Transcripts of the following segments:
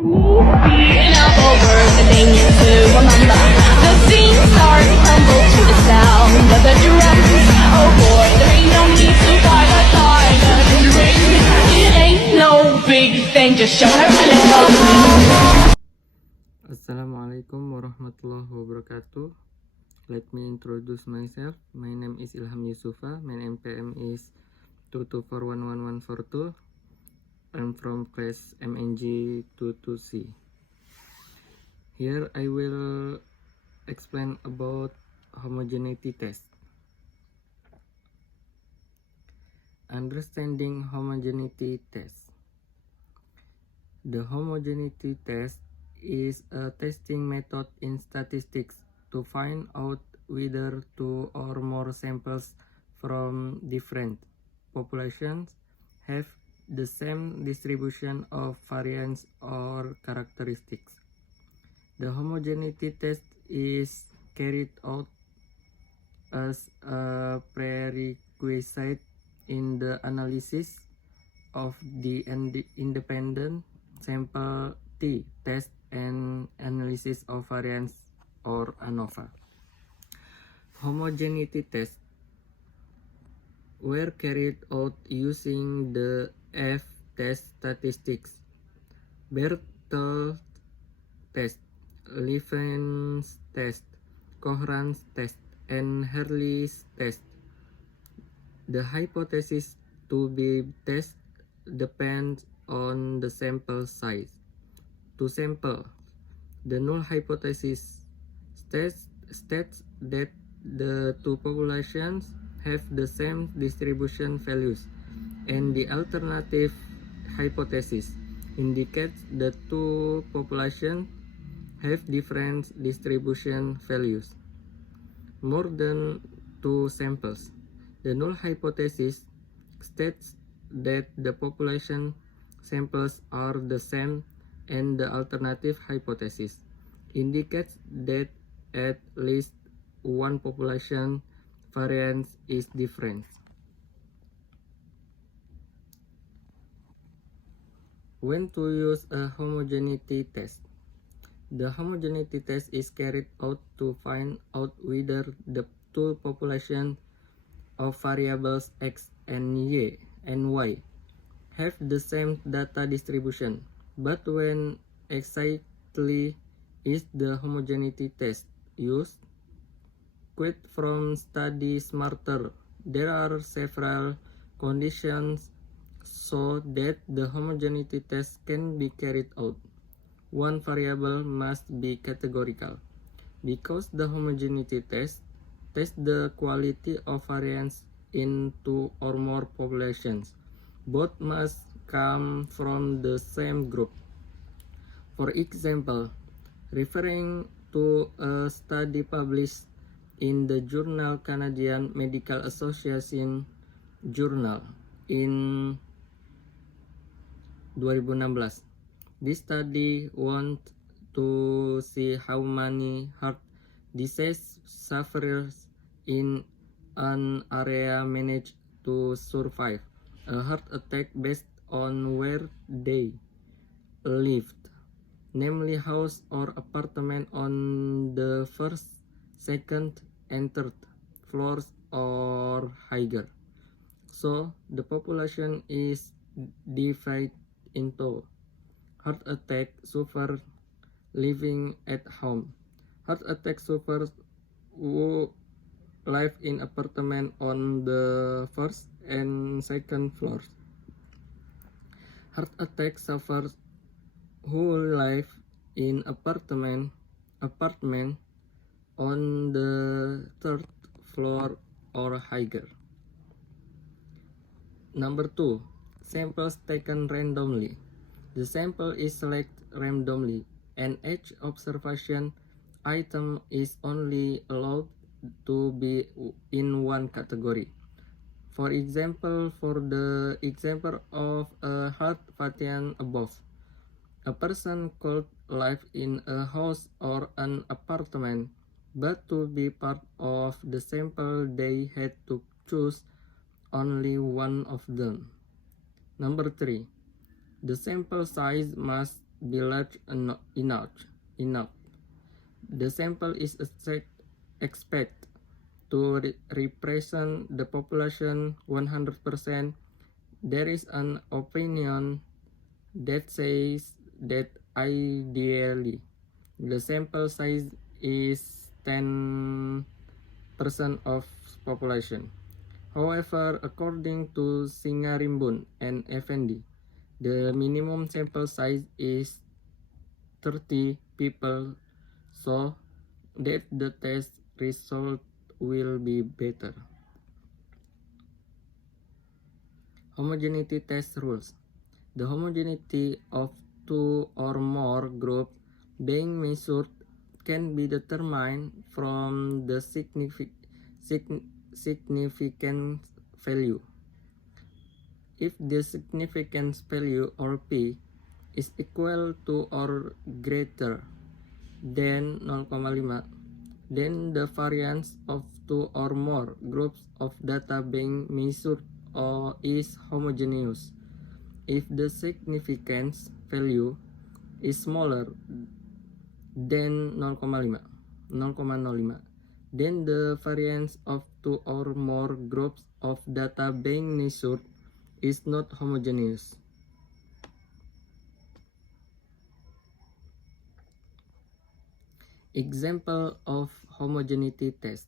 Now over the thing to remember. The scene starts to tumble to the sound of the drums. Oh boy, there ain't no need to fight a time. It ain't no big thing, just show her a little. Assalamualaikum warahmatullahi wabarakatuh. Let me introduce myself. My name is Ilham Yusufa. My NPM is 2241142. I'm from class MNG 22C. Here I will explain about homogeneity test. Understanding homogeneity test. The homogeneity test is a testing method in statistics to find out whether two or more samples from different populations have the same distribution of variance or characteristics. The homogeneity test is carried out as a prerequisite in the analysis of the independent sample T test and analysis of variance or ANOVA. Homogeneity tests were carried out using the F-test statistics, Berthold test, Levens test, Cohrans test, and Hurley's test. The hypothesis to be tested depends on the sample size. To sample, the null hypothesis states that the two populations have the same distribution values, and the alternative hypothesis indicates the two populations have different distribution values. More than two samples. The null hypothesis states that the population samples are the same, and the alternative hypothesis indicates that at least one population variance is different. When to use a homogeneity test? The homogeneity test is carried out to find out whether the two populations of variables x and y have the same data distribution. But when exactly is the homogeneity test used? Quote from Study Smarter. There are several conditions so that the homogeneity test can be carried out. One variable must be categorical, because the homogeneity test tests the quality of variance in two or more populations. Both must come from the same group. For example, referring to a study published in the journal Canadian Medical Association Journal in 2016. This study wanted to see how many heart disease sufferers in an area managed to survive a heart attack based on where they lived, namely house or apartment on the first, second, and third floors or higher. So the population is divided into heart attack sufferers living at home, heart attack sufferers who live in apartment on the first and second floors, heart attack sufferers who live in apartment on the third floor or higher. Number 2. Samples taken randomly. The sample is selected randomly, and each observation item is only allowed to be in one category. For example, for the example of a heart patient above, a person could live in a house or an apartment, but to be part of the sample they had to choose only one of them. Number 3. The sample size must be large enough. The sample is expected to represent the population 100%. There is an opinion that says that ideally the sample size is 10% of population. However, according to Singarimbun and Effendi, the minimum sample size is 30 people, so that the test result will be better. Homogeneity test rules. The homogeneity of two or more groups being measured can be determined from the significance value. If the significance value, or P, is equal to or greater than 0,5, then the variance of two or more groups of data being measured is homogeneous. If the significance value is smaller than 0,05, then the variance of two or more groups of data being measured is not homogeneous. Example of homogeneity test.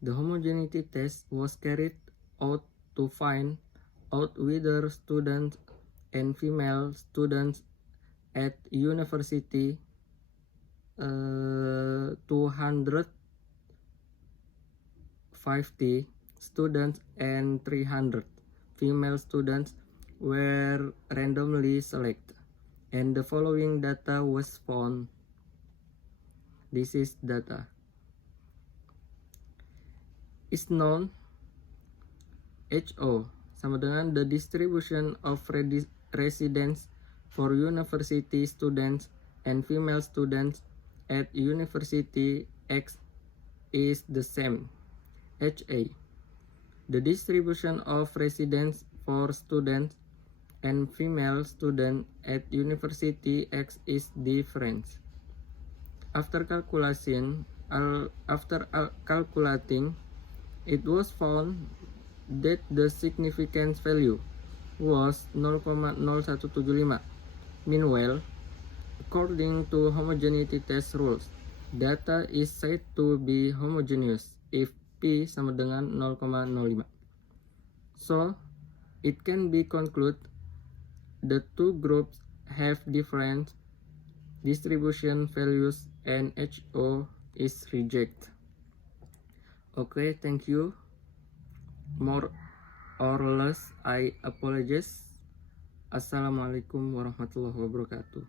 The homogeneity test was carried out to find out whether students and female students at university 250 students and 300 female students were randomly selected, and the following data was found. This is data. Is known HO sama dengan the distribution of residence for university students and female students at university X is the same. HA. The distribution of residence for students and female students at university X is different. After calculating, it was found that the significance value was 0,0175. Meanwhile, according to homogeneity test rules, data is said to be homogeneous if P sama dengan 0,05. So, it can be concluded the two groups have different distribution values and HO is rejected. Okay, thank you. More or less, I apologize. Assalamualaikum warahmatullahi wabarakatuh.